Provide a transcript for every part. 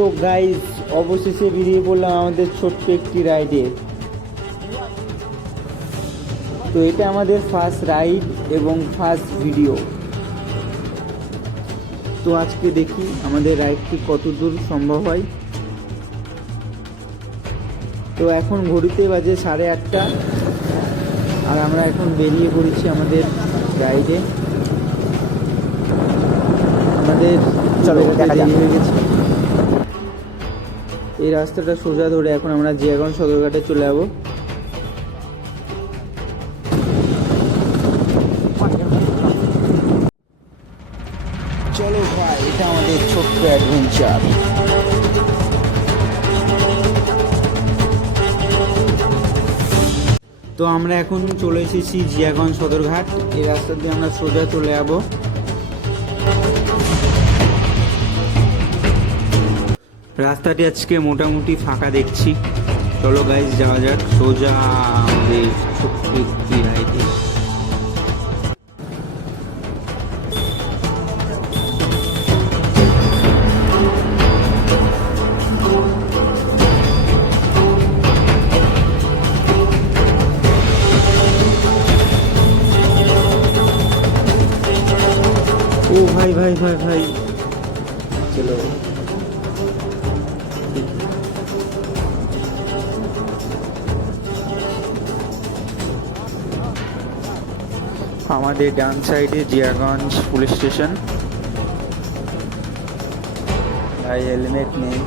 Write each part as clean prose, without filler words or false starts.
তো গাইজ অবশেষে বেরিয়ে পড়লাম আমাদের ছোট্ট একটি রাইডে। তো এটা আমাদের ফার্স্ট রাইড এবং ফার্স্ট ভিডিও। তো আজকে দেখি আমাদের রাইডটি কত দূর সম্ভব হয়। তো এখন ঘড়িতে বাজে 8:30 আর আমরা এখন বেরিয়ে পড়েছি আমাদের রাইডে। আমাদের চলো দেরি হয়ে গেছে। এই রাস্তাটা সোজা ধরে এখন আমরা জিয়াগঞ্জ সদরঘাটে চলে যাবো। চলো ভাই, এটা আমাদের ছোট্ট অ্যাডভেঞ্চার। তো আমরা এখন চলে এসেছি জিয়াগঞ্জ সদরঘাট। এই রাস্তা দিয়ে আমরা সোজা চলে যাবো। রাস্তাটি আজকে মোটামুটি ফাঁকা দেখছি। চলো গাইজ যাওয়া যাক সোজা আমাদের ছোট্ট একটি রাইডে। ও ভাই ভাই ভাই ভাই, চলো আমাদের ডান সাইডে জিয়াগঞ্জ পুলিশ স্টেশন। ভাই হেলমেট নেই,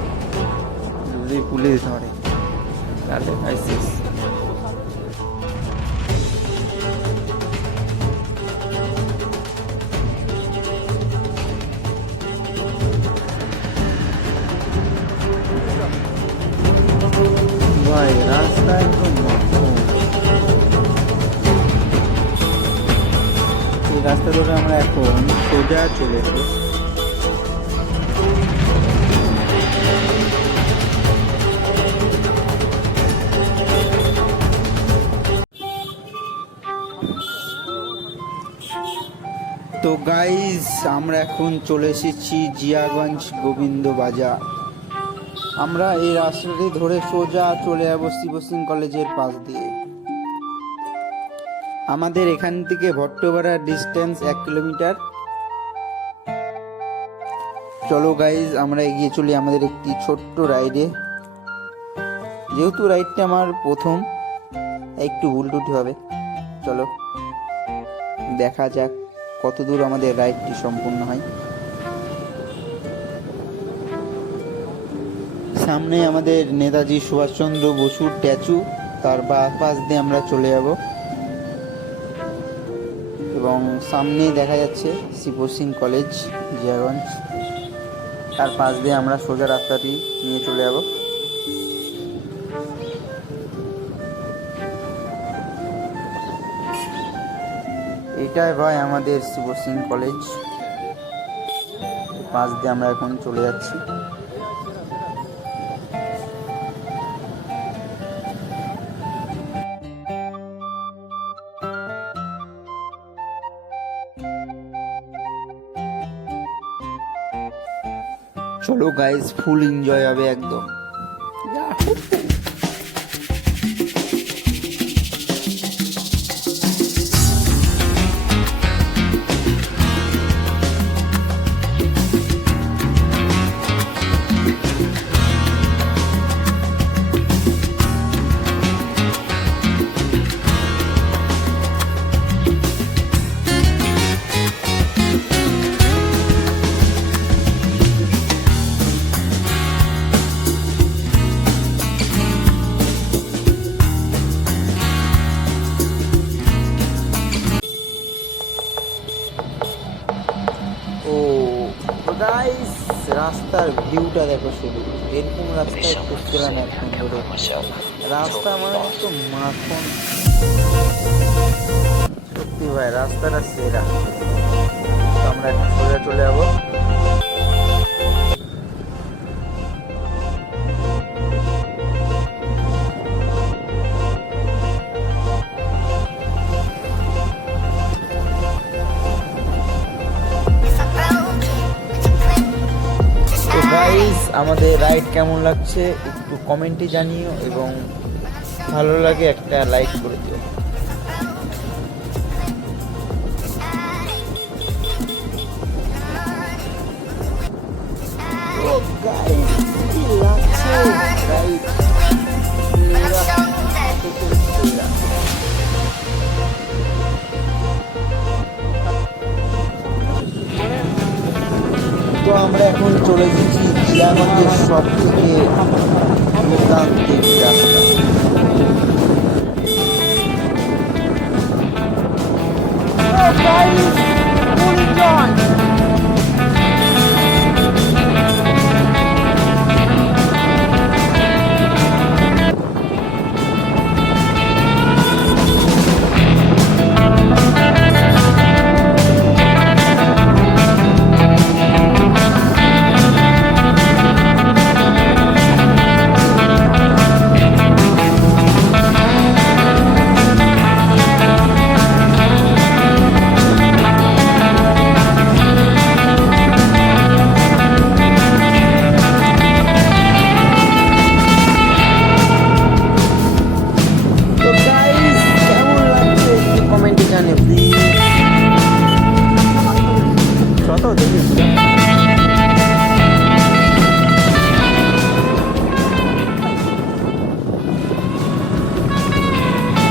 যদি পুলিশ ধরে তাহলে পাইছিস। ভাই রাস্তা একদম রাস্তা ধরে আমরা এখন সোজা চলে যাব। তো গাইজ আমরা এখন চলে এসেছি জিয়াগঞ্জ গোবিন্দ বাজার। আমরা এই রাস্তাটি ধরে সোজা চলে যাবো শিব সিং কলেজের পাশ দিয়ে। আমাদের এখান থেকে ভট্টপাড়ার ডিস্টেন্স 1 কিলোমিটার। চলো গাইজ আমরা এগিয়ে চলি আমাদের একটি ছোট্ট রাইডে। যেহেতু রাইডটা আমার প্রথম, একটু ভুল টুটি হবে। চলো দেখা যাক কত দূর আমাদের রাইডটি সম্পূর্ণ হয়। সামনে আমাদের নেতাজি সুভাষচন্দ্র বসুর স্ট্যাচু, তার পাশ দিয়ে আমরা চলে যাব এবং সামনেই দেখা যাচ্ছে শিব সিং কলেজ জিয়াগঞ্জ। তার পাশ দিয়ে আমরা সোজা রাস্তাটি নিয়ে চলে যাব। এটাই ভাই আমাদের শিব সিং কলেজ, পাশ দিয়ে আমরা এখন চলে যাচ্ছি। চলো গাইজ ফুল এনজয় হবে একদম। গাইস রাস্তার ভিউটা দেখো শুধু, এরকম রাস্তায় খুঁজছিলাম এখন ধরে। রাস্তা মানে একটু মাখন, সত্যি ভাই রাস্তাটা সেরা। আমরা এখন সোজা চলে যাবো। গাইস আমাদের রাইড কেমন লাগছে একটু কমেন্টে জানিও, এবং ভালো লাগে একটা লাইক করে দিও। তো আমরা এখন চলে গেছি জিয়াগঞ্জের সব থেকে দুর্দান্ত একটি রাস্তা।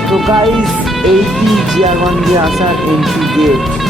তো গাইস এইটি জিয়াগঞ্জে আসার এন্ট্রি গেট।